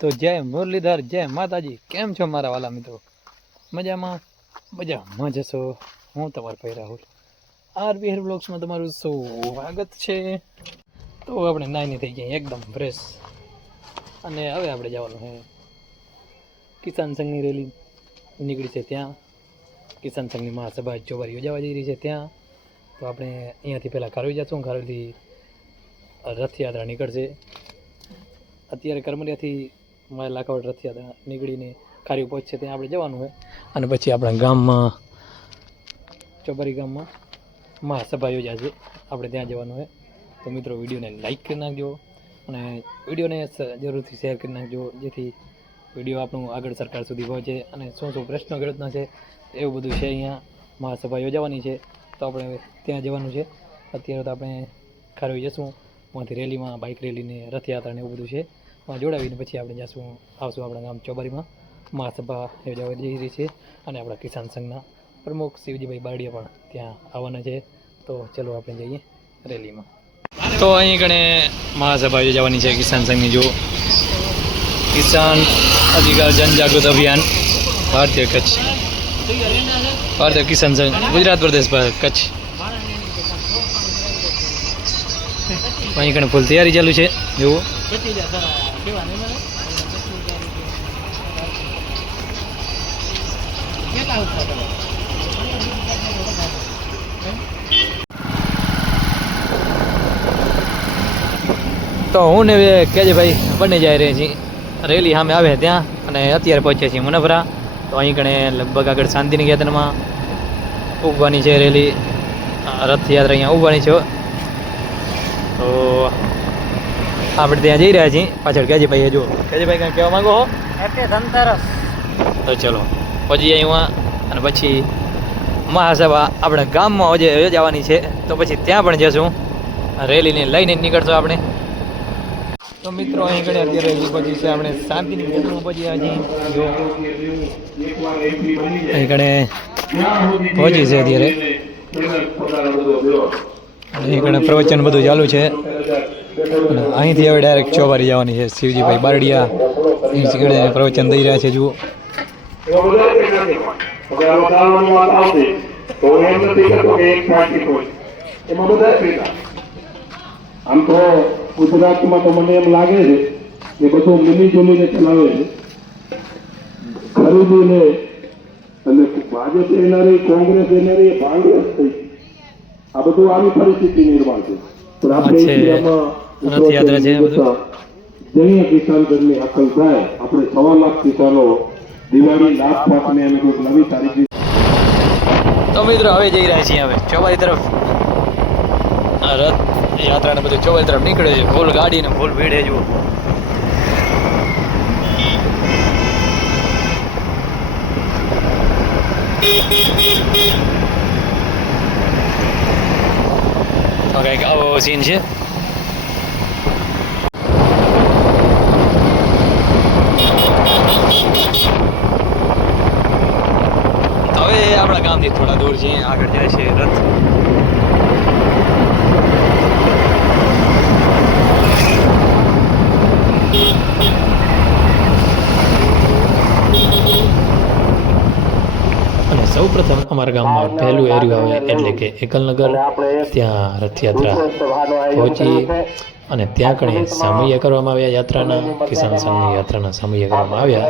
તો જય મુરલીધર, જય માતાજી. કેમ છો મારા વાલા મિત્રો? મજામાં મજામાં જશો. હું તમારો ભાઈ રાહુલ RBR બ્લોગ્સમાં તમારું સ્વાગત છે. તો આપણે નાઈની થઈ ગયા એકદમ ફ્રેશ, અને હવે આપણે જવાનું છે કિસાન સંઘની રેલી નીકળી છે ત્યાં. કિસાન સંઘની મહાસભા ચોબારી યોજાવા જઈ રહી છે ત્યાં. તો આપણે અહીંયાથી પહેલાં ખારોઈ જઈશું. ખારોઈથી રથયાત્રા નીકળશે. અત્યારે કરમરિયાથી મારા લાખાવડ રથયાત્રા નીકળીને ખારી પહોંચશે, ત્યાં આપણે જવાનું હોય. અને પછી આપણા ગામમાં ચોબારી ગામમાં મહાસભા યોજાશે, આપણે ત્યાં જવાનું હોય. તો મિત્રો વિડીયોને લાઈક કરી નાખજો અને વિડીયોને જરૂરથી શેર કરી નાખજો, જેથી વિડીયો આપણું આગળ સરકાર સુધી પહોંચે. અને શું શું પ્રશ્નો ખેડૂતના છે એવું બધું છે. અહીંયા મહાસભા યોજાવાની છે, તો આપણે ત્યાં જવાનું છે. અત્યારે તો આપણે ખારોઈ જઈશું, ત્યાંથી રેલીમાં બાઇક રેલીને રથયાત્રાને એવું બધું છે, જોડાવીને પછી આપણે આવશું આપણા ગામ ચોબારીમાં. મહાસભા યોજાવા જઈ રહી છે અને આપણા કિસાન સંઘના પ્રમુખ શિવજીભાઈ બારડીયા પણ ત્યાં આવવાના છે. તો ચલો આપણે જઈએ રેલીમાં. તો અહીં કણે મહાસભા યોજાવાની છે કિસાન સંઘની. જો કિસાન અધિકાર જનજાગૃત અભિયાન ભારતીય કચ્છ, ભારતીય કિસાન સંઘ ગુજરાત પ્રદેશ કચ્છ. અહીં કણે ફૂલ તૈયારી ચાલુ છે. જુઓ તો હું ને કેજે ભાઈ બંને જઈ રહ્યા છીએ. રેલી સામે આવે ત્યાં, અને અત્યારે પહોંચ્યા છીએ મુનફરા. તો અહીં કણે લગભગ આગળ શાંતિનિકેતનમાં ઉભવાની છે રેલી. રથયાત્રા અહીંયા ઉભવાની છે. તો આપણે ત્યાં જઈ રહ્યા છીએ. પાછળ કેજીભાઈ જો કેજીભાઈ કાંઈ કહેવા માંગો હો? તો ચલો પહોંચી અહીંયા, અને પછી મહાસભા આપણા ગામમાં યોજાવાની છે. તો પછી ત્યાં પણ જશું, રેલીને લઈને નીકળશું આપણે. તો મિત્રો અહીં ઘણે અત્યારે પછી છે આપણે શાંતિનિકેતનમાં પહોંચ્યા છીએ. જો અહીં ઘણે પહોંચી છે અત્યારે, અહીં ઘણે પ્રવચન બધું ચાલુ છે. અને અહીંથી હવે ડાયરેક્ટ ચોબારી જવાની છે. શિવજીભાઈ બારડીયા અહીં પ્રવચન દઈ રહ્યા છે. જુઓ આમ તો ગુજરાતમાં તો મને એમ લાગે છે કે બધું મિલી જમીને ચલાવે છે. ખરીદીને અને ભાજપ એનારી, કોંગ્રેસ એનારી, કોંગ્રેસ થઈ, આ બધું આવી પરિસ્થિતિ નિર્માણ છે. પણ આપણે રથયાત્રા છે બધું. જઈએ કિસાન ઘરની અકલ થાય. આપણે 1.25 લાખ કિસાનો દિવાળી લાભ પાકને અને કોઈ નવી તારીખ. તો મિત્રો હવે જઈ રહ્યા છીએ હવે ચોબારી તરફ. રથ યાત્રાને બધું ચોબારી તરફ નીકળે છે. ફૂલ ગાડી ને ફૂલ ભીડ જુઓ. તો કંઈક આવો સીન છે. હવે આપણા ગામથી થોડા દૂર છે, આગળ જાય છે રથ. અને સૌ પ્રથમ અમારા ગામમાં પહેલું એરિયું આવે એટલે કે એકલનગર. ત્યાં રથયાત્રા પહોંચી અને ત્યાં કણે સામૈયા કરવામાં આવ્યા યાત્રાના. કિસાન સંઘની યાત્રાના સામૈયા કરવામાં આવ્યા.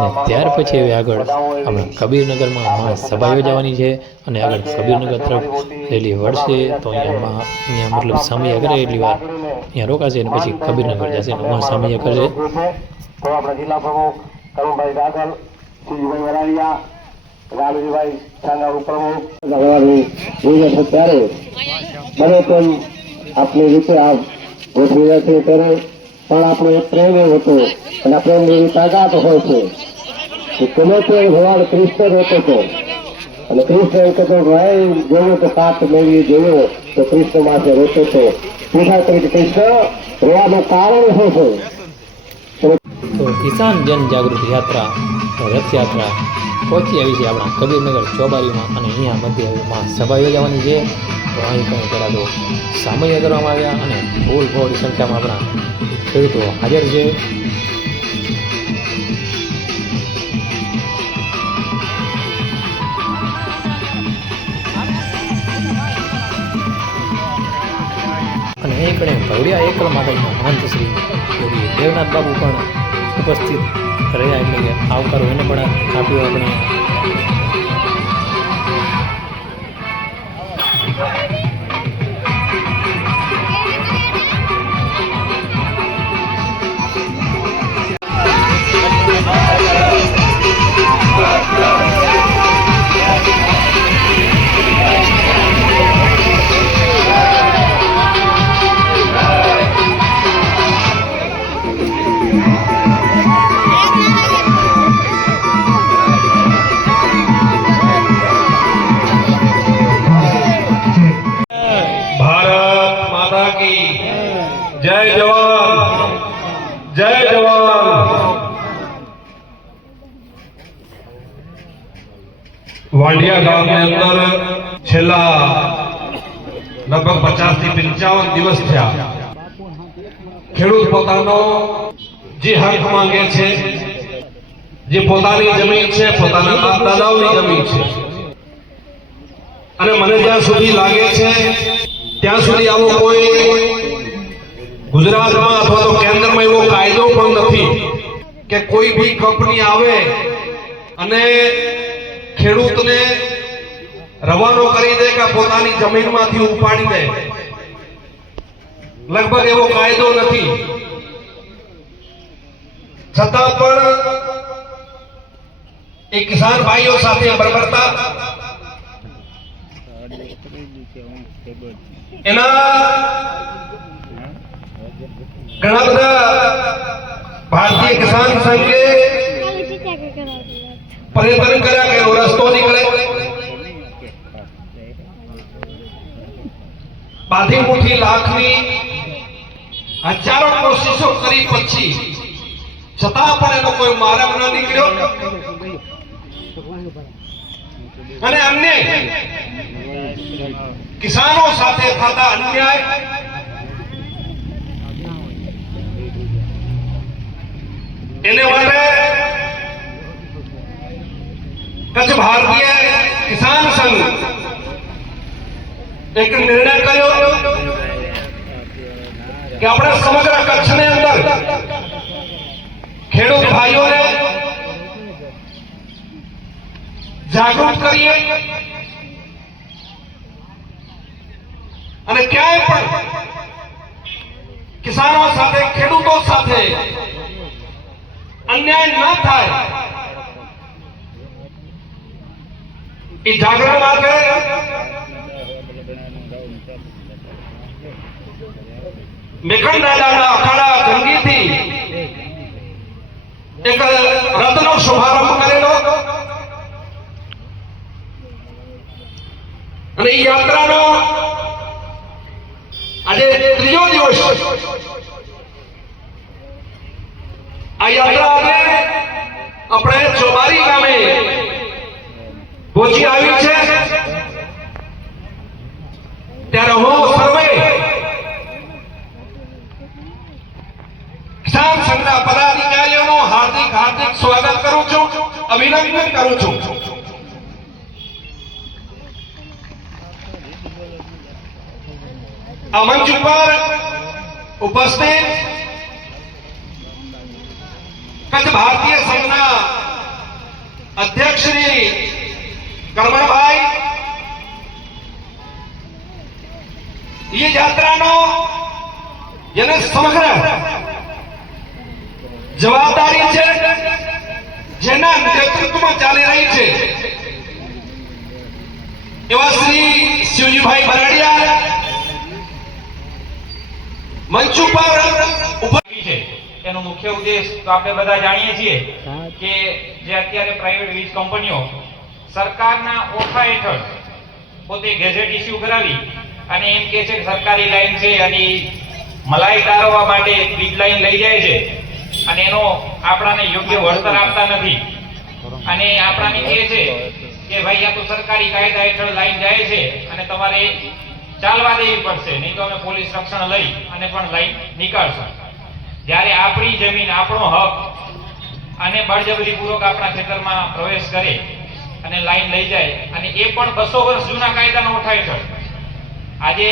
અને ત્યાર પછી હવે આગળ આપણા કબીરનગરમાં મહાસભા યોજાવાની છે, અને આગળ કબીરનગર તરફ રેલી વળશે. તો અહીંયા મતલબ સામૈયા કરે એટલી વાર અહીંયા રોકાશે, અને પછી કબીરનગર જશે અને મહાસામૈયા કરશે. જિલ્લા પ્રમુખ કરુણભાઈ દાદલ, રામજીભાઈ છાંગાળુ પ્રમુખ ત્યારે બને તેમ આપની રીતે આપ ગોઠવી રહ્યા છે. ત્યારે પણ આપણો એક પ્રેમ એવો હતો, અને આ પ્રેમની એવી તાકાત હોય છે કે ગમે તે ભગવાન કૃષ્ણ રહેતો હતો, અને કૃષ્ણ એમ કહેતો ભાઈ જોવો તો કાચ મેળવી જોયો તો કૃષ્ણ માથે રહેતો હતો. પૂછા કરી કૃષ્ણ રહેવાનું કારણ શું છે? તો કિસાન જનજાગૃતિ યાત્રા રથયાત્રા પહોંચી આવી છે આપણા કબીરનગર ચોબારીમાં, અને અહીંયા મધ્ય મહાસભા યોજાવાની છે. તો અહીં કંઈ પહેલાં તો સામૈયા કરવામાં આવ્યા, અને ફૂલ બહોળી સંખ્યામાં આપણા ખેડૂતો હાજર છે. આપણે ભવડિયા એકલ માતાજીના મહંત શ્રી યોગી દેવનાથ બાબુ પણ ઉપસ્થિત રહ્યા, એટલે કે આવકારો એને પણ આપ્યો આપણે. भारत माता की जय जवान जय जवान. વાંઢિયા ગામની અંદર છેલ્લા લગભગ 50 થી 55 દિવસ થયા ખેડૂત પોતાનો જે હક માંગે છે, જે પોતાની જમીન છે, પોતાના બાપ દાદાઓની જમીન છે, અને મને જ્યાં સુધી લાગે છે ત્યાં સુધી આવો કોઈ ગુજરાતમાં અથવા તો કેન્દ્રમાં એવો કાયદો પણ નથી કે કોઈ બી કંપની આવે અને ખેડૂતને રવાનો કરી દે કે પોતાની જમીનમાંથી ઉપાડી દે. લગભગ એવો કાયદો નથી. છતાં પણ એ કિસાન ભાઈઓ સાથે બરબરતા એના ઘણા બધા ભારતીય કિસાન સંઘે પ્રયત્ન કર્યા કે રસ્તો નીકળે. બાધી મુઠ્ઠી લાખની હજારો કોશિશો કરી પછી છતાં પણ એનો કોઈ માર્ગ ન નીકળ્યો, અને અન્ય કિસાનો સાથે થતા અન્યાય એને માટે કચ્છ ભારતીય કિસાન સંઘ એક નિર્ણય કર્યો કે આપણે સમગ્ર કચ્છની અંદર ખેડૂત ભાઈઓને જાગૃત કરીએ અને ક્યાંય પણ કિસાનો સાથે, ખેડૂતો સાથે અન્યાય ન થાય એ જાગરણ માટે મેઘણ દાદાના અખાડા જંગીથી એક રથનો શુભારંભ કરેલો, અને એ યાત્રાનો આજે ત્રીજો દિવસ. આ યાત્રા આજે આપણે ચોબારી ગામે પહોંચી આવી છે. ત્યારે હું સર્વે કિસાન સંઘના પદાધિકારીઓનું હાર્દિક સ્વાગત કરું છું, અભિનંદન કરું છું. આ મંચ ઉપર ઉપસ્થિત કચ્છ ભારતીય સંઘના અધ્યક્ષ શ્રી કરમણભાઈ, એ યાત્રાનો જેને સમગ્ર જવાબદારી છે, જેના નેતૃત્વમાં ચાલી રહી છે, એવા શ્રી શિવજીભાઈ બરાડિયા મંચ ઉપર છે. એનો મુખ્ય ઉદ્દેશ તો આપણે બધા જાણીએ છીએ કે જે અત્યારે પ્રાઇવેટ વીજ કંપનીઓ સરકારના ઓઠા હેઠળ પોતે ગેઝેટ ઇસ્યુ કરાવી અને એમ કહે છે કે સરકારી લાઈન છે અને મલાઈ તારવવા માટે વીજ લાઈન લઈ જાય છે અને એનો આપણાને યોગ્ય વળતર આપતા નથી, અને આપણાને કહે છે કે ભાઈ આ તો સરકારી કાયદા હેઠળ લાઈન જાય છે અને તમારે ચાલવા દેવી પડશે, નહીં તો અમે પોલીસ રક્ષણ લઈ અને પણ લાઈન નીકાળશું. જ્યારે આપણી જમીન, આપણો હક અને બળજબરી પૂર્વક આપણા ખેતરમાં પ્રવેશ કરે અને લાઈન લઈ જાય, અને એ પણ 200 વર્ષ જૂના કાયદાનો ઓઠા હેઠળ. આજે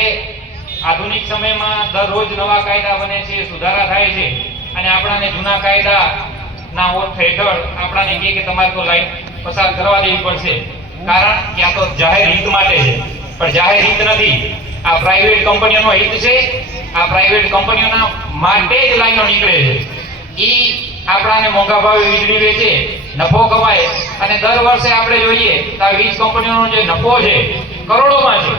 આધુનિક સમયમાં દરરોજ નવા કાયદા બને છે, સુધારા થાય છે અને આપણાને જૂના કાયદાના ઓઠ હેઠળ આપણાને કહે કે તમારે તો લાઈન પસાર કરવા દેવી પડશે, કારણ કે આ તો જાહેર હિત માટે છે. પણ જાહેર હિત નથી, આ પ્રાઇવેટ કંપનીઓનો હિત છે. આ પ્રાઇવેટ કંપનીઓના માટે જ લાઈનો નીકળે છે. ઈ આપણાને મોંઘા ભાવે વીજળી વેચે, નફો કમાય અને દર વર્ષે આપણે જોઈએ તો આ વીજ કંપનીઓનો જે નફો છે કરોડોમાં છે.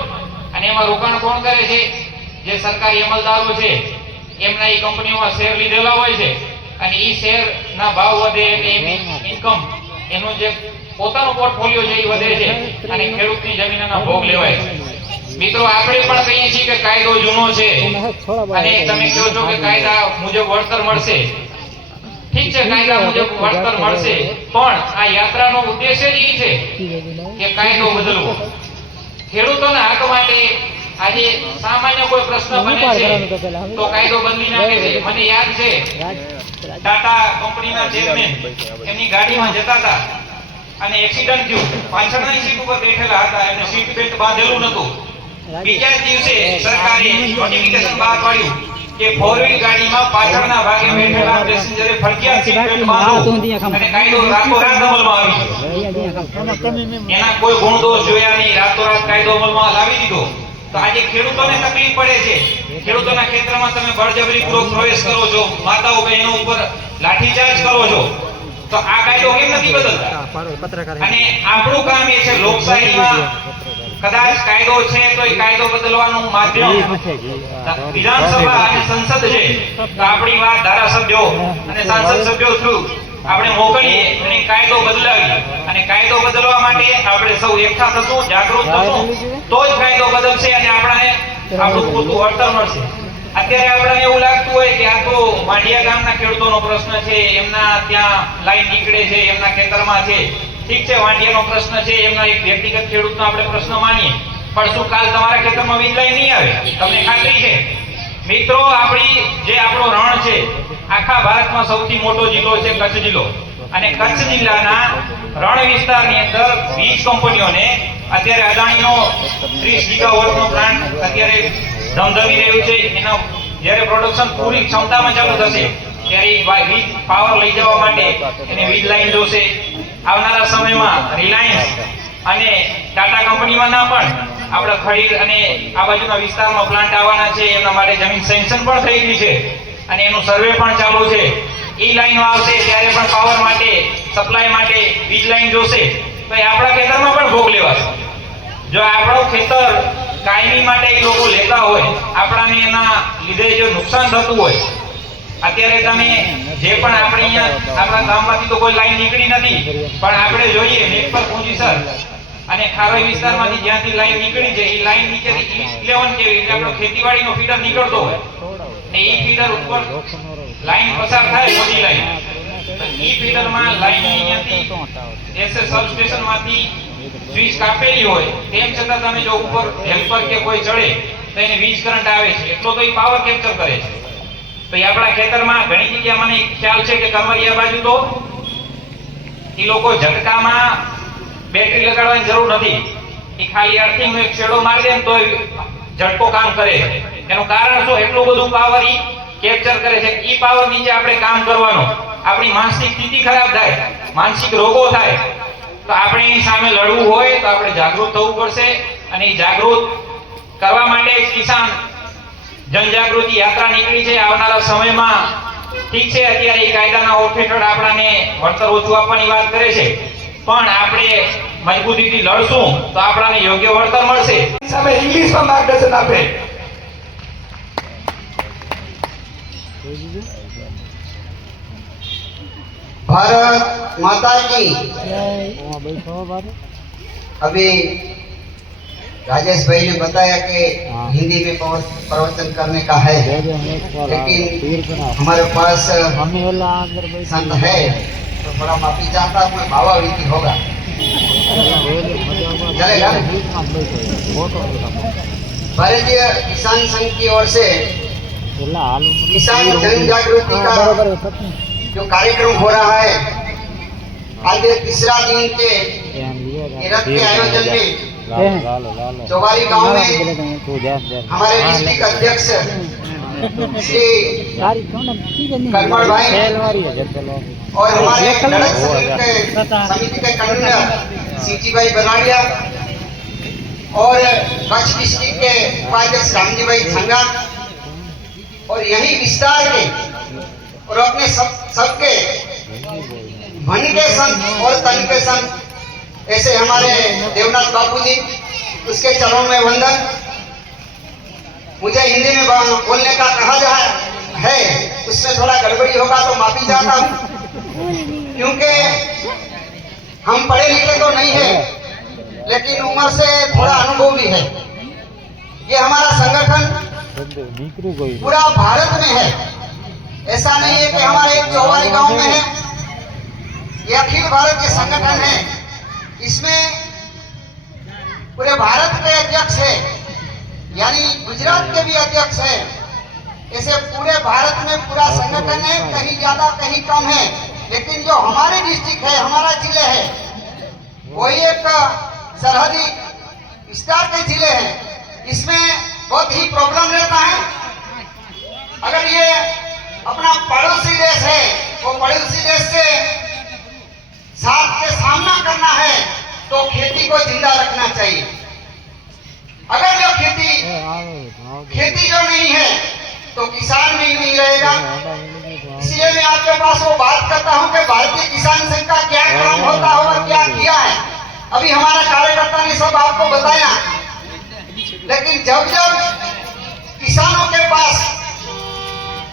અને એમાં રોકાણ કોણ કરે છે? જે સરકારી અમલદારો છે, એમના એ કંપનીઓમાં શેર લીધેલા હોય છે અને એ શેરના ભાવ વધે એટલે એમની ઇન્કમ, એનું જે પોતાનો પોર્ટફોલિયો છે એ વધે છે અને ખેડૂતની જમીનના ભોગ લેવાય છે. મિત્રો, આપણે પણ કહીએ છીએ કે કાયદો જૂનો છે અને તમે કહો છો કે કાયદા મુજબ વળતર મળશે. ઠીક છે, કાયદા મુજબ વળતર મળશે, પણ આ યાત્રાનો ઉદ્દેશ્ય જ એ છે કે કાયદો બદલવો. ખેડૂતોના હક માટે આજે સામાન્ય કોઈ પ્રશ્ન બને છે તો કાયદો બદલી નાખે છે. મને યાદ છે, ટાટા કંપનીના ચેરમેન એમની ગાડીમાં જતા હતા અને એક્સિડન્ટ થયું. પાછળની સીટ ઉપર બેઠેલા હતા, એમને સીટ બેલ્ટ બાંધેલું નતું. બીજા જ દિવસે સરકારે નોટિફિકેશન બહાર પાડ્યું કે ફોર વ્હીલ ગાડીમાં પાછળના ભાગે બેઠેલા પેસેન્જરે ફરજિયાત સીટ બેલ્ટ બાંધવું અને કાયદો રાતોરાત અમલમાં આવી ગયો. એના કોઈ ગુણ દોષ જોયા નહીં, રાતોરાત કાયદો અમલમાં લાવી દીધો. તો આજે ખેડૂતોને તકલીફ પડે છે. ખેડૂતોના ખેતરમાં તમે બળજબરીપૂર્વક પ્રવેશ કરો છો, માતાઓ બહેનો ઉપર લાઠીચાર્જ કરો છો, તો આ કાયદો કેમ નથી બદલતા? અને આપણું કામ એ છે, લોકશાહીમાં કદાચ કાયદો છે તો એ કાયદો બદલવાનું માધ્યમ વિધાનસભા અને સંસદ છે. તો આપણી વાત ધારાસભ્યો અને સાંસદ સભ્યો થ્રુ આપણે મોકલીએ અને કાયદો બદલાવીએ. અને કાયદો બદલવા માટે આપણે સૌ એકઠા થશું, જાગૃત થશું, તો જ કાયદો બદલશે અને આપણને આપણું પૂરતું વળતર મળશે. અત્યારે આપણને એવું લાગતું હોય કે આ તો માંડિયા ગામના ખેડૂતોનો પ્રશ્ન છે, એમના ત્યાં લાઈન નીકળે છે, એમના ખેતરમાં છે. ઠીક છે, વાંડિયાનો પ્રશ્ન છે, એમના એક વ્યક્તિગત ખેડૂતનો આપણે પ્રશ્ન માનીએ, પણ શું કાલ તમારા ખેતરમાં વીજ લાઈન નહીં આવે? તમને ખાતરી છે? મિત્રો, આપણો રણ છે, આખા ભારતમાં સૌથી મોટો જિલ્લો છે કચ્છ જિલ્લો. અને કચ્છ જિલ્લાના રણ વિસ્તારની અંદર વીજ કંપનીઓને અત્યારે અદાણીનો 30 ગીગાવોટનો પ્લાન્ટ અત્યારે ધમધમી રહ્યું છે. એનો જ્યારે પ્રોડક્શન પૂરી ક્ષમતામાં ચાલુ થશે ત્યારે વીજ પાવર લઈ જવા માટે એને વીજ લાઈન જોશે. આવનારા સમયમાં રિલાયન્સ અને ટાટા કંપનીમાંના પણ આપણા ખડીર અને આ બાજુના વિસ્તારમાં પ્લાન્ટ આવવાના છે. એમના માટે જમીન સેન્કશન પણ થઈ ગઈ છે અને એનું સર્વે પણ ચાલુ છે. એ લાઈનો આવશે ત્યારે પણ પાવર માટે, સપ્લાય માટે વીજ લાઈન જોશે, તો એ આપણા ખેતરમાં પણ ભોગ લેવાશે. જો આપણું ખેતર કાયમી માટે એ લોકો લેતા હોય, આપણાને એના લીધે જો નુકસાન થતું હોય, અત્યારે તમે જે પણ આપણે અહીંયા આપણા ગામમાંથી તો કોઈ લાઈન નીકળી નથી, પણ આપણે જોઈએ મેઘપર પૂંજીસર અને ખારોઈ વિસ્તારમાંથી જ્યાંથી લાઈન નીકળી છે, એ લાઈન નીચેથી 11 કેવી એટલે આપણો ખેતીવાડીનો ફીડર નીકળતો હોય ને એ ફીડર ઉપર લાઈન પસાર થાય, મોટી લાઈન. એ ફીડરમાં લાઈન અહીંયાથી એસએસ સબસ્ટેશનમાંથી સ્વિચ કાપેલી હોય, તેમ છતાં તમે જો ઉપર હેલ્પર કે કોઈ ચડે તો એને વીજ કરંટ આવે છે, એટલો તો એ પાવર કેપ્ચર કરે છે. તો એ આપણા ખેતરમાં ઘણી જગ્યા મને ખ્યાલ છે કે કમરિયા બાજુ તો એ લોકો ઝટકામાં બેટરી લગાડવાની જરૂર નથી, એ ખાલી અર્થિંગનો એક છેડો મારી દે ને તો ઝટકો કામ કરે છે. એનું કારણ શું? એટલું બધું પાવર ઈ કેપ્ચર કરે છે. ઈ પાવર નીચે આપણે કામ કરવાનું, આપણી માનસિક સ્થિતિ ખરાબ થાય, માનસિક રોગો થાય. તો આપણે એની સામે લડવું હોય તો આપણે જાગૃત થવું પડશે અને એ જાગૃત કરવા માટે કિસાન જનજાગૃતિ યાત્રા નીકળી છે. આવનારા સમયમાં ઠીક છે, અત્યારે એ કાયદાના ઓઠ હેઠળ આપણને વળતર ઓછું આપવાની વાત કરે છે, પણ આપણે મજબૂતીથી લડશું તો આપણને યોગ્ય વળતર મળશે. સામે ઇંગ્લિશમાં માર્ગદર્શન આપે. भारत माता की। अभी राजेश भाई ने बताया कि हिंदी में प्रवचन करने का है, लेकिन हमारे पास संत है तो बड़ा माफी चाहता हूँ, मैं भावावेगी होगा, चलेगा? भारतीय किसान संघ की ओर से किसान जन जागृति का जो कार्यक्रम हो रहा है, आज तीसरा दिन के रथ के आयोजन में चौबारी गांव में हमारे डिस्ट्रिक्ट अध्यक्ष श्री कलमड़ भाई और हमारे लड़क समिति के कन्वीनर सीटी भाई बनाड़िया और कच्छ डिस्ट्रिक्ट के उपाध्यक्ष रामजी भाई छंगा और यही विस्तार के और अपने सबके मन के संत और तन के संत ऐसे हमारे देवनाथ बापू जी, उसके चरणों में वंदन। मुझे हिंदी में बोलने का कहा जा है, उसमें थोड़ा गड़बड़ी होगा तो माफी चाहता हूँ, क्योंकि हम पढ़े लिखे तो नहीं है, लेकिन उम्र से थोड़ा अनुभव भी है। ये हमारा संगठन पूरा भारत में है, ऐसा नहीं है कि हमारे एक चौबारी गांव में है। ये अखिल भारतीय संगठन है, इसमें पूरे भारत के अध्यक्ष है, यानी गुजरात के भी अध्यक्ष है। ऐसे पूरे भारत में पूरा संगठन है, कहीं ज्यादा कहीं कम है, लेकिन जो हमारे डिस्ट्रिक्ट है, हमारा जिले है, वही एक सरहदी विस्तार के जिले हैं। इसमें बहुत ही प्रॉब्लम रहता है। अगर ये अपना पड़ोसी देश है, वो पड़ोसी देश से साथ के सामना करना है तो खेती को जिंदा रखना चाहिए। अगर जो खेती जो नहीं है तो किसान भी नहीं रहेगा। इसलिए मैं आपके पास वो बात करता हूं कि भारतीय किसान संघ का क्या काम होता है और क्या किया है। अभी हमारा कार्यकर्ता ने सब आपको बताया, लेकिन जब जब किसानों के पास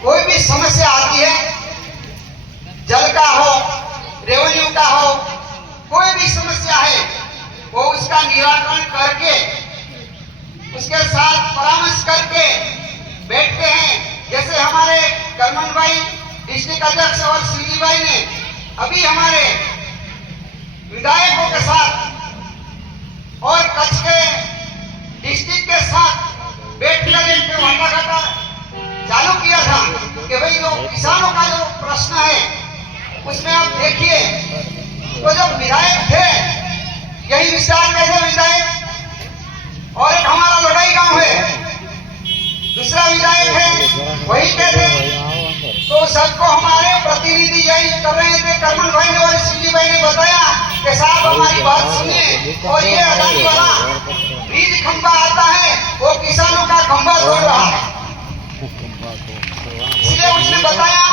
कोई भी समस्या आती है, जल का हो, रेवेन्यू का हो, कोई भी समस्या है, वो उसका निराकरण करके उसके साथ परामर्श करके बैठते हैं। जैसे हमारे करमन भाई डिस्ट्रिक्ट अध्यक्ष और सीजी भाई ने अभी हमारे विधायकों के साथ और कच्छ के डिस्ट्रिक्ट के साथ बैठकर एक वार्ता चालू किया था कि भाई जो किसानों का जो प्रश्न है उसमें आप देखिए, तो जब विधायक थे यही विस्तार के थे विधायक, और एक हमारा लड़ाई गांव है, दूसरा विधायक है वही के थे। तो सबको हमारे प्रतिनिधि यही कर रहे थे, करमन भाई ने और सीजी भाई ने बताया कि साहब हमारी बात सुनिए, और ये अदानी वाला बीज खंबा आता है वो किसानों का खंबा तोड़ रहा है। इसलिए उसने बताया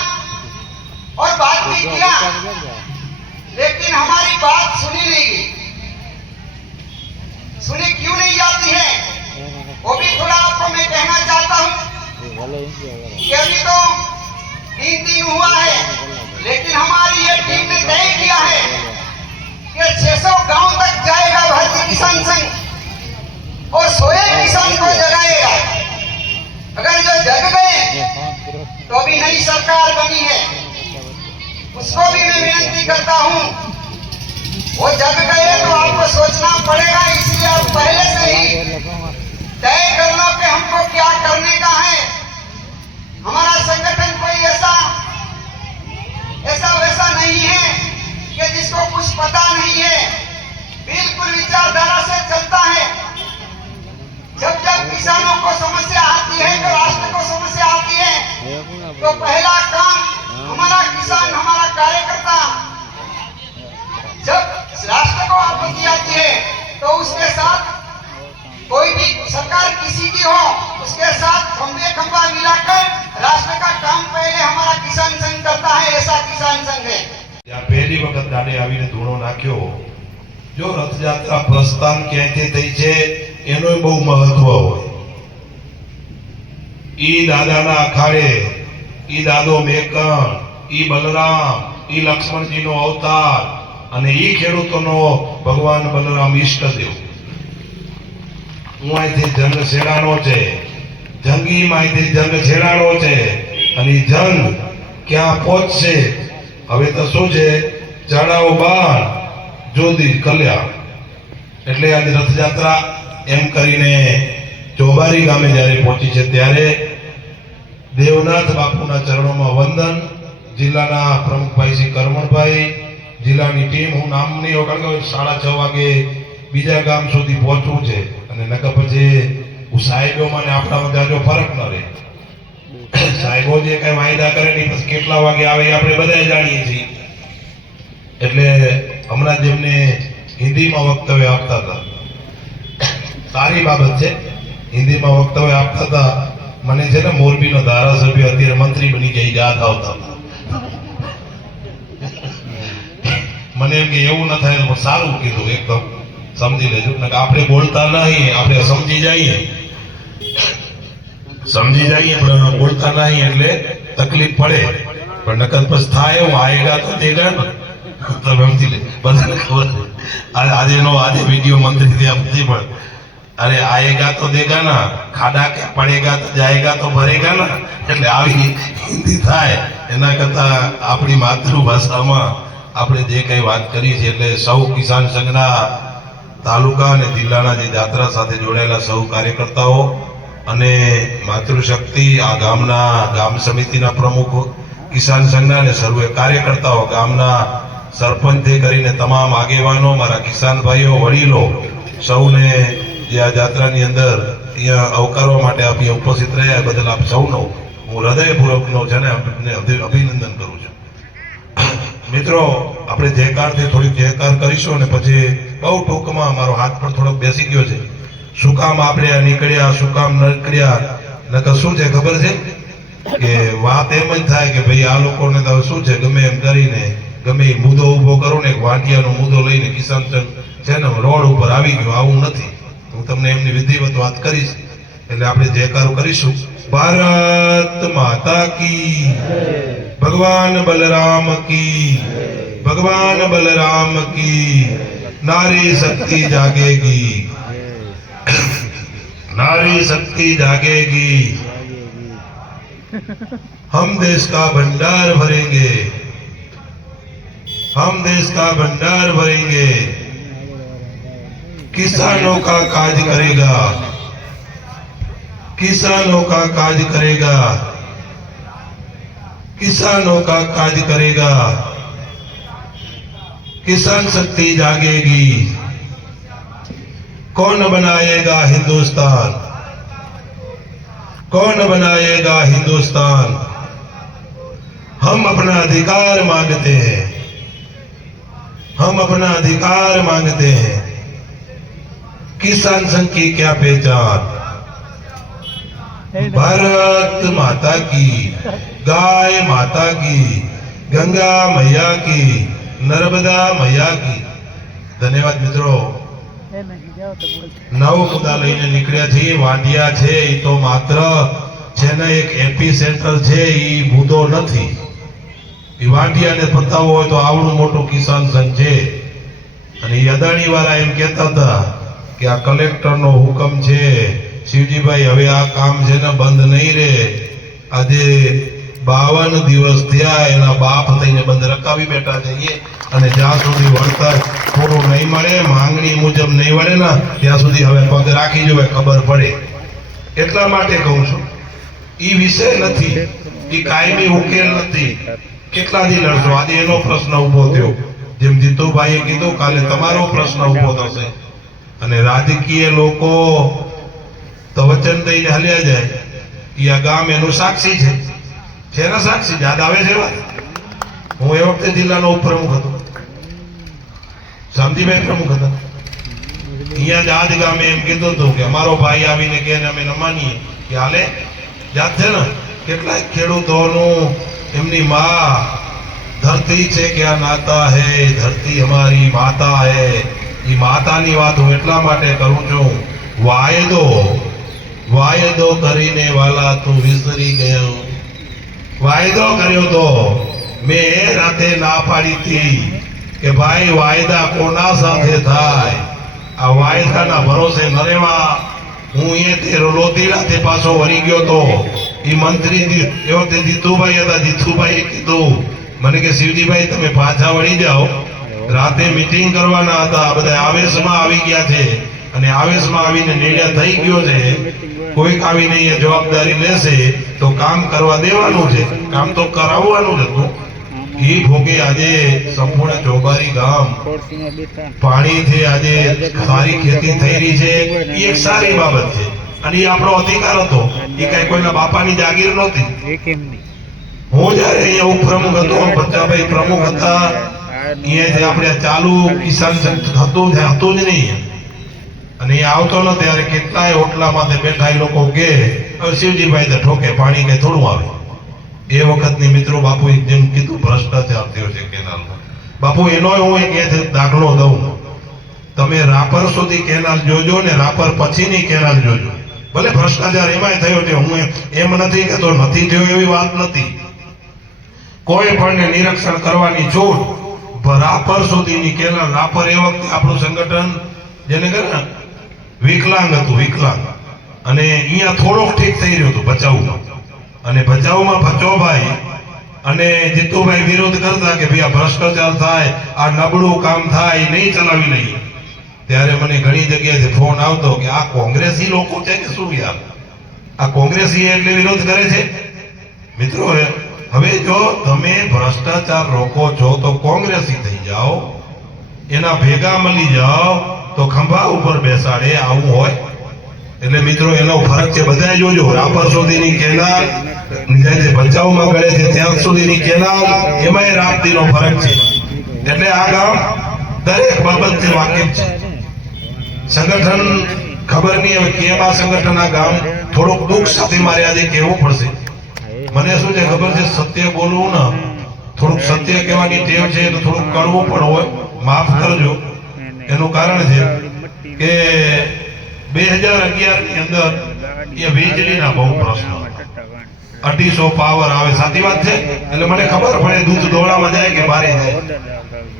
और बात भी किया, लेकिन हमारी बात सुनी नहीं गई। सुनी क्यों नहीं जाती है वो भी थोड़ा आपको मैं कहना चाहता हूँ कि अभी तो 3 दिन हुआ है, लेकिन हमारी ये टीम ने तय किया है कि 600 गांव तक जाएगा भारतीय किसान संघ और 100 किसान को जगाएगा। अगर जो जग गए तो अभी नई सरकार बनी है, उसको भी मैं विनती करता हूँ, वो जग गए तो आपको सोचना पड़ेगा। इसलिए आप पहले से ही तय कर लो कि हमको क्या करने का है। हमारा संगठन कोई ऐसा वैसा नहीं है कि जिसको कुछ पता नहीं है, बिल्कुल विचारधारा से चलता है। जब जब किसानों को समस्या आती है, तो राष्ट्र को समस्या आती है, तो पहला काम हमारा किसान, हमारा कार्यकर्ता, जब राष्ट्र को आपत्ति आती है तो उसके साथ कोई भी सरकार किसी की हो, उसके साथ खंबा मिलाकर राष्ट्र का काम पहले हमारा किसान संघ करता है। ऐसा किसान संघ है। ત્યાં પહેલી વખત દાડે આવીને ધૂણો નાખ્યો, જો રથયાત્રા પ્રસ્થાન ક્યાંથી થઈ છે એનું બહુ મહત્વ હોય। ઈ દાદાના અખાડે, ઈ દાદો મેકણ, ઈ બલરામ, ઈ લક્ષ્મણજીનો અવતાર અને ઈ ખેડૂતોનો ભગવાન બલરામ ઈષ્ટદેવ। હું અહીંથી જંગ છેડાનો છે, જંગી અહીંથી જંગ છેડાનો છે, અને ઈ જંગ ક્યાં પહોંચશે હવે તો શું છે, ચડાવ બાણ જોદી કલ્યાણ। એટલે આજે રથયાત્રા એમ કરીને ચોબારી ગામે જ્યારે પહોંચી છે ત્યારે દેવનાથ બાપુના ચરણોમાં વંદન। જિલ્લાના પ્રમુખ ભાઈ શ્રી કરમણભાઈ, જિલ્લાની ટીમ, હું નામ નહીં કારણ કે 6:30 વાગે બીજા ગામ સુધી પહોંચવું છે અને નકર પછી સાહેબોમાં ને આપણામાં જાજો ફરક ન રહે. સાહેબો જે કઈ વાયદા કરે ને પછી કેટલા વાગે આવે એ આપણે બધા જાણીએ છીએ. એટલે હમણાં જેમને હિન્દીમાં વક્તવ્ય આપતા હતા, સારી બાબત છે. હિન્દીમાં વક્તવ્ય આપતા હતા. મને છે ને મોરબીનો ધારાસભ્ય અત્યારે મંત્રી બની જાય યાદ આવતા હતા. મને એમ કે એવું ન થાય તો સારું કીધું, એકદમ સમજી લેજો. આપણે બોલતા નહીં, આપણે સમજી જઈએ પણ બોલતા નહીં એટલે તકલીફ પડે. પણ નકર પછી થાય એવું આયેગા તો દેગા ને, તમે સમજી લે. બધાને ખબર આજે વિડીયો મંત્રી ત્યાં નથી, પણ અરે આયેગા તો દેગા ના, ખાડા કે પડેગા તો જાયેગા તો ભરેગા ના. એટલે આવી હિન્દી થાય એના કરતા આપણી માતૃભાષામાં આપણે જે કઈ વાત કરી છે, એટલે સૌ કિસાન સંઘના તાલુકા અને જિલ્લાના જે જાત્રા સાથે જોડાયેલા સૌ કાર્યકર્તાઓ અને માતૃશક્તિ આ ગામના ગામ સમિતિના પ્રમુખ, કિસાન સંઘના અને સર્વે કાર્યકર્તાઓ, ગામના સરપંચથી કરીને તમામ આગેવાનો, મારા કિસાન ભાઈઓ, વડીલો, સૌને જે આ જાત્રાની અંદર અહીંયા આવકારવા માટે આપ અહીંયા ઉપસ્થિત રહ્યા બદલ આપ સૌનો હું હૃદયપૂર્વકનો છે ને અભિનંદન કરું છું. મિત્રો, આપણે જયકારથી થોડીક જયકાર કરીશું અને પછી બહુ ટૂંકમાં મારો હાથ પણ થોડોક બેસી ગયો છે. શું કામ આપણે આ નીકળ્યા, શું કામ ન નીકળ્યા, નકર શું છે ખબર છે કે વાત એમ જ થાય કે ભાઈ આ લોકોને તો શું છે, ગમે એમ કરીને ગમે એ મુદ્દો ઉભો કરો ને, એક વાંટિયાનો મુદ્દો લઈને કિસાન સંઘ છે ને રોડ ઉપર આવી ગયો. આવું નથી. હું તમને એમની વિધિવત વાત કરીશ એટલે આપણે જયકારો કરીશું. ભારત માતા કી, ભગવાન બલરામ કી, ભગવાન બલરામ કી. नारी शक्ति जागेगी, नारी शक्ति जागेगी. हम देश का भंडार भरेंगे, हम देश का भंडार भरेंगे. किसानों का काज करेगा, किसानों का काज करेगा, किसानों का काज करेगा. किसान शक्ति जागेगी. कौन बनाएगा हिंदुस्तान, कौन बनाएगा हिंदुस्तान. हम अपना अधिकार मांगते हैं, हम अपना अधिकार मांगते हैं. किसान संघ की क्या पहचान. भारत माता की, गाय माता की, गंगा मैया की, नर्मदा मैया की. ધન્યવાદ મિત્રો. નવો મુદ્દા લઈને નીકળ્યા છીએ. વાંડિયા છે એ તો માત્ર છે ને એક એપી સેન્ટર છે, એ મુદ્દો નથી. એ વાંડિયાને પતાવો હોય તો આવડું મોટું કિસાન સંઘ છે. અને એ અદાણી વાળા એમ કહેતા હતા કે આ કલેક્ટરનો હુકમ છે શિવજીભાઈ, હવે આ કામ છે ને બંધ નહીં રહે. આજે 52 દિવસ થયા, એના બાપ થઈને બંધ રકાવી બેઠા છે. અને જ્યાં સુધી વળતર થોડું નહીં મળે, માંગણી મુજબ નહીં મળે ને ત્યાં સુધી હવે પગ રાખી જો ખબર પડે. એટલા માટે કહું છું, એ વિષય નથી, એ કાયમી ઉકેલ નથી. કેટલા દી લડશો? આજે એનો પ્રશ્ન ઉભો થયો. જેમ જીતુભાઈએ કીધું, કાલે તમારો પ્રશ્ન ઉભો થશે. અને રાજકીય લોકો તો વચન દઈને હલ્યા જાય. એ આ ગામ એનું સાક્ષી છે. શેના સાક્ષી? યાદ આવે છે? હું એ વખતે જિલ્લાનો ઉપપ્રમુખ હતો, શાંતિભાઈ પ્રમુખ હતા. અહીંયા જ આજ ગામે એમ કીધું હતું કે અમારો ભાઈ આવીને કે અમે ન માનીએ કે હાલે. યાદ છે ને? કેટલાય ખેડૂતોનું એમની માં ધરતી છે કે આ નાતા હે, ધરતી હમારી માતા હે. એ માતાની વાત હું એટલા માટે કરું છું. વાયદો વાયદો કરીને વાલા તું વિસરી ગયો. વાયદો કર્યો તો મેં એ રાતે ના પાડી હતી કે ભાઈ વાયદા કોના સાથે થાય, આ વાયદાના ભરોસે ન રહેવા. હું અહીંયાથી લોધીડાથી પાછો વળી ગયો તો. એ મંત્રી એ વખતે જીતુભાઈ હતા. જીતુભાઈએ કીધું મને કે શિવજીભાઈ તમે પાછા વળી જાઓ, રાતે મીટિંગ કરવાના હતા. બધા આવેશમાં આવી ગયા છે અને આવેશમાં આવીને નિર્ણય થઈ ગયો છે. કોઈક આવીને અહીંયા જવાબદારી લેશે તો કામ કરવા દેવાનું છે, કામ તો કરાવવાનું જ હતું. એ ભોગે આજે સંપૂર્ણ ચોબારી ગામ પાણીથી આજે સારી ખેતી થઈ રહી છે. એ એક સારી બાબત છે અને એ આપણો અધિકાર હતો. એ કઈ કોઈના બાપાની જાગીર નહોતી. હું જયારે અહીંયા ઉપપ્રમુખ હતો, બચ્ચાભાઈ પ્રમુખ હતા, અહીંયા આપણે ચાલુ કિસાન સંઘ હતું જ નહીં. અને એ આવતો ન ત્યારે કેટલાય હોટલામાં બેઠા એ લોકો કે હવે શિવજીભાઈ તો ઠોકે પાણી કઈ થોડું આવે. એ વખતની મિત્રો બાપુએ જેમ કીધું ભ્રષ્ટાચાર થયો છે કેનાલમાં. બાપુ એનો હું એક દાખલો દઉં. તમે રાપર સુધી કેનાલ જોજો ને રાપર પછીની કેનાલ જોજો. ભલે ભ્રષ્ટાચાર એમાંય થયો છે, હું એમ નથી કહેતો નથી થયો એવી વાત નથી. કોઈ પણ નિરીક્ષણ કરવાની છૂટ. રાપર સુધીની કેનાલ, રાપર એ વખતે આપણું સંગઠન જેને કહે ને વિકલાંગ હતું, વિકલાંગ. અને અહીંયા થોડોક ઠીક થઈ રહ્યું હતું ભચાઉમાં. અને ભચાઉમાં ભચોભાઈ અને જીતુભાઈ વિરોધ કરતા કે ભાઈ આ ભ્રષ્ટાચાર થાય, આ નબળું કામ થાય, નહીં ચલાવી લઈએ. ત્યારે મને ઘણી જગ્યાએથી ફોન આવતો કે આ કોંગ્રેસી લોકો છે કે શું યાર, આ કોંગ્રેસી એટલે વિરોધ કરે છે. મિત્રો હવે જો તમે ભ્રષ્ટાચાર રોકો છો તો કોંગ્રેસી થઈ જાઓ, એના ભેગા મળી જાઓ તો ખંભા ઉપર બેસાડે, આવું હોય. એટલે મિત્રો એનો ફરક છે. બધા જોજો, રાપર સુધીની કેનાલ જે ભચાઉમાં ગળે છે ત્યાં સુધીની કેનાલ, એમાંય રાપતીનો ફરક છે. એટલે આ ગામ દરેક બાબતથી વાકેફ છે. સંગઠન ખબર નહીં હવે કેમ આ સંગઠન આ ગામ થોડુંક દુઃખ સાથે મારે આજે કહેવું પડશે. મને શું છે ખબર છે, સત્ય બોલવું ને થોડુંક સત્ય કહેવાની ટેવ છે તો થોડુંક કડવું પણ હોય, માફ કરજો. એનું કારણ છે કે 2011 ની અંદર એ વીજળીના બહુ પ્રશ્નો, 250 પાવર આવે, સાચી વાત છે. એટલે મને ખબર પડે દૂધ ડોળામાં જાય કે બારે જાય,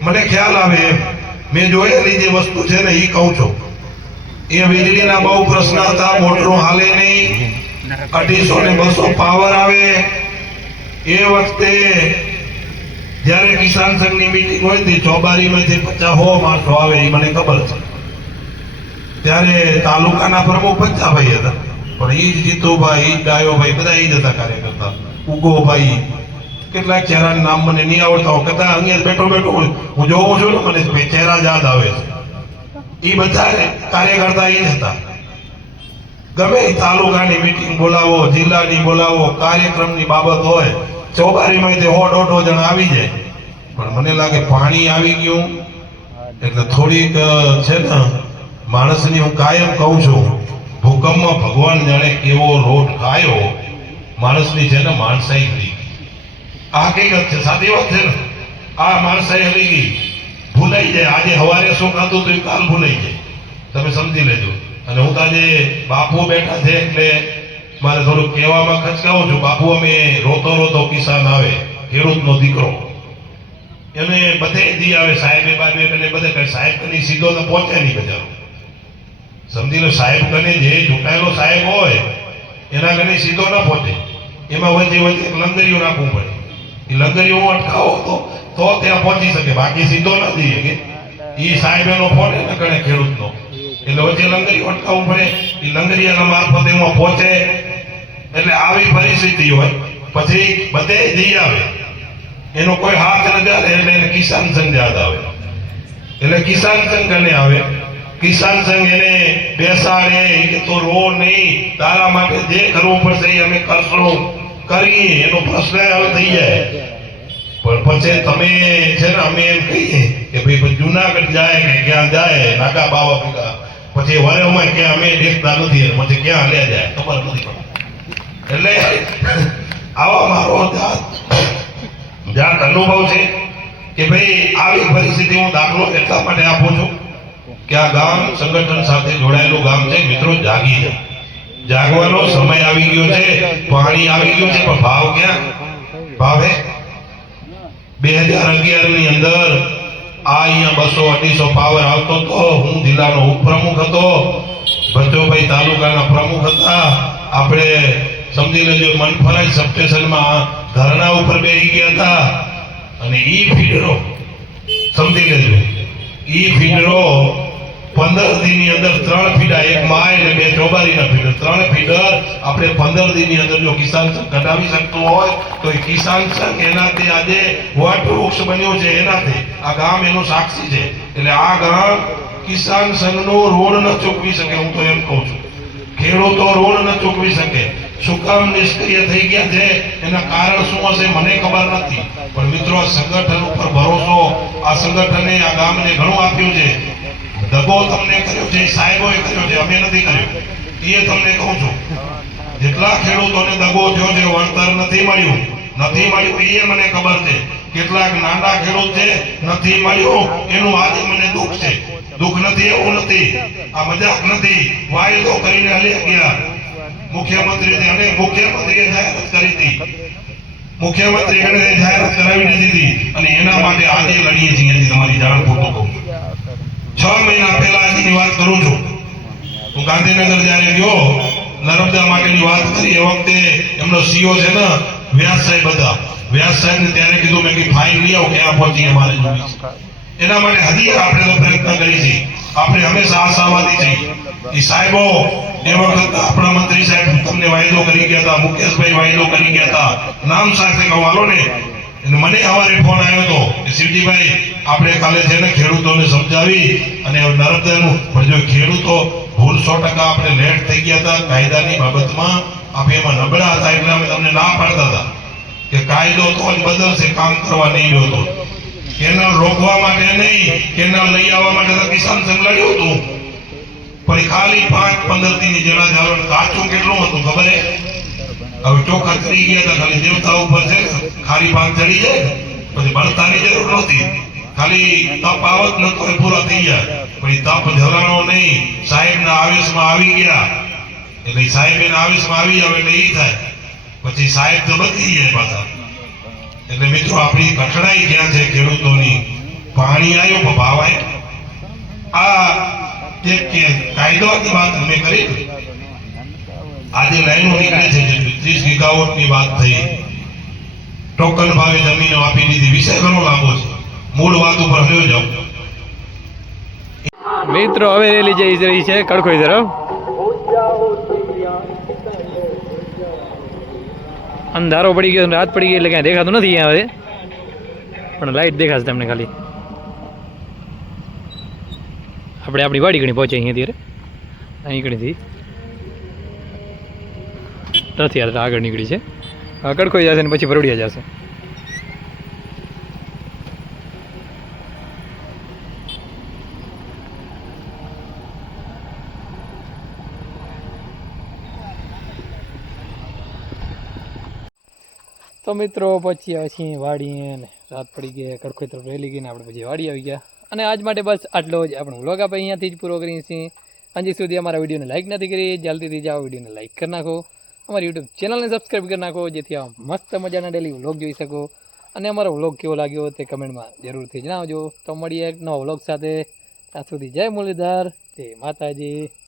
મને ખ્યાલ આવે. મેં જોયેલી જે વસ્તુ છે ને એ કહું છું. એ વીજળીના બહુ પ્રશ્ન હતા, મોટરો હાલે નહીં, 250 ને 200 પાવર આવે. એ વખતે જયારે કિસાન સંઘની મીટિંગ હોય હતી, ચોબારીમાંથી 50 માણસો આવે, એ મને ખબર છે. ત્યારે તાલુકાના પ્રમુખ પંચાભાઈ હતા, પણ ઈ જ જીતુભાઈ, ડાયોભાઈ, બધા ઈ જ હતા કાર્યકર્તા. ઉગોભાઈ, કેટલાક ચહેરાના નામ મને નહીં આવડતા હોય, કદાચ અહીંયા બેઠો હું જોઉં છું ને મને ચહેરા યાદ આવે છે. ઈ બધા કાર્યકર્તા ઈ જ હતા. ગમે તાલુકાની મીટિંગ બોલાવો, જિલ્લાની બોલાવો, કાર્યક્રમની બાબત હોય, ચોબારીમાંથી 100-150 જણા આવી જાય. પણ મને લાગે પાણી આવી ગયું એટલે થોડીક છે ને માણસની, હું કાયમ કહું છું, ભૂકંપમાં ભગવાન જાણે કેવો લોટ ખાયો, માણસની છે ને માણસાઈ હલી ગઈ. આ હકીકત છે, સાચી વાત છે ને. આ માણસાઈ હલી ગઈ, ભૂલાઈ જાય. આજે સવારે શું ખાતું તો કાલ ભૂલાઈ જાય, તમે સમજી લેજો. અને હું તો આજે બાપુ બેઠા છે એટલે મારે થોડુંક કહેવામાં ખચકાવું છું. બાપુ અમે રોતો રોતો કિસાન આવે, ખેડૂતનો દીકરો, એને બધે દી આવે, સાહેબે બાજુ એટલે બધે કઈ સાહેબ કની સીધો તો પહોંચે નહીં બજારો. સમજી લો, સાહેબ કને જે ચૂંટાયેલો સાહેબ હોય એના કને સીધો ના પહોંચે. એમાં વચ્ચે વચ્ચે લંગરીઓ રાખવું પડે. એ લંગરીઓ અટકાવો તો ત્યાં પહોંચી શકે, બાકી સીધો ના જઈ શકે. એ સાહેબ એનો ફોન એને કણે ખેડૂતનો, એટલે વચ્ચે લંગરીઓ અટકાવવું પડે. એ લંગરિયાના મારફતે એમાં પહોંચે. એટલે આવી પરિસ્થિતિ હોય. પછી બધે જઈ આવે, એનો કોઈ હાથ ન ચાલે એટલે એને કિસાન સંઘ યાદ આવે. એટલે કિસાન સંઘ કને આવે, કિસાન સંઘ એને બેસાડે કે તો રો નહીં, તારા માટે જે કરવું પડશે એ અમે કરશું, કરીએ, એનો પ્રશ્ન હલ થઈ જાય. પણ પછી તમે છે ને અમે એમ કહીએ કે ભાઈ જુનાગઢ જાય કે ક્યાં જાય નાગા બાવા ભેગા, પછી વરેમાં કે અમે દેખતા નથી, પછી ક્યાં લે જાય ખબર નથી પડતી. એટલે આવા મારો જાત અનુભવ છે કે ભાઈ આવી પરિસ્થિતિ હું દાખલો એટલા માટે આપું છું કે આ ગામ સંગઠન સાથે જોડાયેલું ગામ છે. મિત્રો જાગી જાય, જાગવાનો સમય આવી ગયો છે. પાણી આવી ગયું છે, પણ ભાવ ક્યાં? ભાવે 2011 ની અંદર આ અહીંયા 200-250 પાવર આવતો હતો. હું જિલ્લાનો ઉપપ્રમુખ હતો, ભચોભાઈ તાલુકાના પ્રમુખ હતા. આપણે સમજી લેજો મનફરાઈ સબસ્ટેશનમાં ધરણા ઉપર બેસી ગયા હતા. અને ઈ ફીડરો સમજી લેજો, ઈ ફીડરો 15 દીની અંદર 3 ફીડા, એક માય અને 2 ચોબારીના ફીડર, 3 ફીડર આપણે 15 દીની અંદર જો કિસાન સંઘ કઢાવી શકતું હોય તો એ કિસાન સંઘ એનાથી આજે વટવૃક્ષ બન્યો છે, એનાથી આ ગામ એનો સાક્ષી છે. એટલે આ ગામ કિસાન સંઘનો ઋણ ન ચૂકવી શકે. હું તો એમ કહું છું, ખેડૂતો ઋણ ન ચૂકવી શકે. શું કામ નિષ્ક્રિય થઈ ગયા છે એના કારણ શું હશે મને ખબર નથી, પણ મિત્રો આ સંગઠન ઉપર ભરોસો, આ સંગઠને આ ગામને ઘણું આપ્યું છે. દગો તમને કર્યો છે, સાહેબોએ કર્યો છે, અમે નથી કર્યો. એ તમને કહું છું, જેટલા ખેડૂતોને દગો થયો છે, વળતર નથી મળ્યું એ મને ખબર છે. કેટલાક નાના ખેડૂત છે નથી મળ્યું, એનું આજે મને દુઃખ છે. દુઃખ નથી એવું નથી, આ મજાક નથી. વાયદો કરીને હલી ગયા મુખ્યમંત્રીએ જાહેરાત કરી હતી, મુખ્યમંત્રીએ જાહેરાત કરાવી દીધી હતી અને એના માટે આજે લડીએ છીએ. તમારી જાણ પૂરતું કહું છું, 6 મહિના પહેલા આજની વાત કરું છું. હું ગાંધીનગર જ્યારે ગયો નર્મદા માટેની વાત કરી, એ વખતે એમનો સીઓ છે ને વ્યાસ સાહેબ હતા. વ્યાસ સાહેબ ને ત્યારે કીધું મેં કે ફાઇલ લઈ આવો, ક્યાં પહોંચી મારે જોવી છે. એના માટે હજી આપણે તો પ્રયત્ન કરી છે. આપણે હંમેશા આશાવાદી છીએ. એ સાહેબો એ વખત આપણા મંત્રી સાહેબ તમને વાયદો કરી ગયા હતા, મુકેશભાઈ વાયદો કરી ગયા હતા, નામ સાથે કહું હાલો ને. મને સવારે ફોન આવ્યો હતો કે શિવજીભાઈ આપણે કાલે છે ને ખેડૂતોને સમજાવી અને નર્મદાનું, પણ જો ખેડૂતો ભૂલ 100% આપણે લેટ થઈ ગયા હતા કાયદાની બાબતમાં, આપણે એમાં નબળા હતા એટલે અમે તમને ના પાડતા હતા કે કાયદો તો જ બદલશે, કામ કરવા નહીં રહ્યો. કેનાલ રોકવા માટે નહીં, કેનાલ લઈ આવવા માટે તો કિસાન સંઘ લડ્યું હતું, પણ ખાલી 5-15 દિનની જણા જાળવણ. કાચું કેટલું હતું ખબર હે? હવે ચોખા કરી ગયા હતા, ખાલી દેવતા ઉપર છે ખારી પાક ચડી જાય પછી બળતાની જરૂર નહોતી, ખાલી તપ આવત નતો એ પૂરા થઈ ગયા. પણ તપ જરાણો નહીં, સાહેબના આવેશમાં આવી ગયા એટલે સાહેબના આવેશમાં આવી આવે એટલે ઈ થાય, પછી સાહેબ તો બદલી જાય પાછા. એટલે મિત્રો આપણી કઠણાઈ ક્યાં છે ખેડૂતોની? પાણી આવ્યું પણ ભાવ આવ્યો. આ જે કાયદાની વાત અમે કરી, આજે લાઈનો નીકળે છે, 30 ગીગાવોટની વાત થઈ, ટોકન ભાવે જમીનો આપી દીધી. વિષય ઘણો લાંબો છે, મૂળ વાત ઉપર હલ્યો જાઉં. મિત્રો હવે રેલી જઈ રહી છે કડખોઈ તરફ. અંધારો પડી ગયો, રાત પડી ગઈ એટલે ક્યાંય દેખાતું નથી અહીંયા હવે, પણ લાઈટ દેખાશે તમને ખાલી. આપણે આપણી વાડી ઘણી પહોંચે અહીંયા અત્યારે, અહીં ઘણીથી રથયાત્રા આગળ નીકળી છે. કડખોઈ જશે ને પછી ભરોડિયા જશે. તો મિત્રો પછી આવે છીએ વાડીએ ને રાત પડી ગઈ, કડખોઈ તરફ રેલી ગઈને આપણે પછી વાડી આવી ગયા. અને આજ માટે બસ આટલો જ. આપણો વ્લોગ આપણે અહીંયાથી જ પૂરો કરીએ છીએ. હજી સુધી અમારા વિડીયોને લાઇક નથી કરી, જલ્દીથી જાઓ વિડીયોને લાઇક કરી નાખો, અમારી યુટ્યુબ ચેનલને સબસ્ક્રાઈબ કરી નાખો, જેથી આ મસ્ત મજાના ડેલી વ્લોગ જોઈ શકો. અને અમારો વ્લોગ કેવો લાગ્યો તે કમેન્ટમાં જરૂરથી જણાવજો. તો મળીએ એક નવા વ્લોગ સાથે. ત્યાં સુધી જય મુરલીધર, જય માતાજી.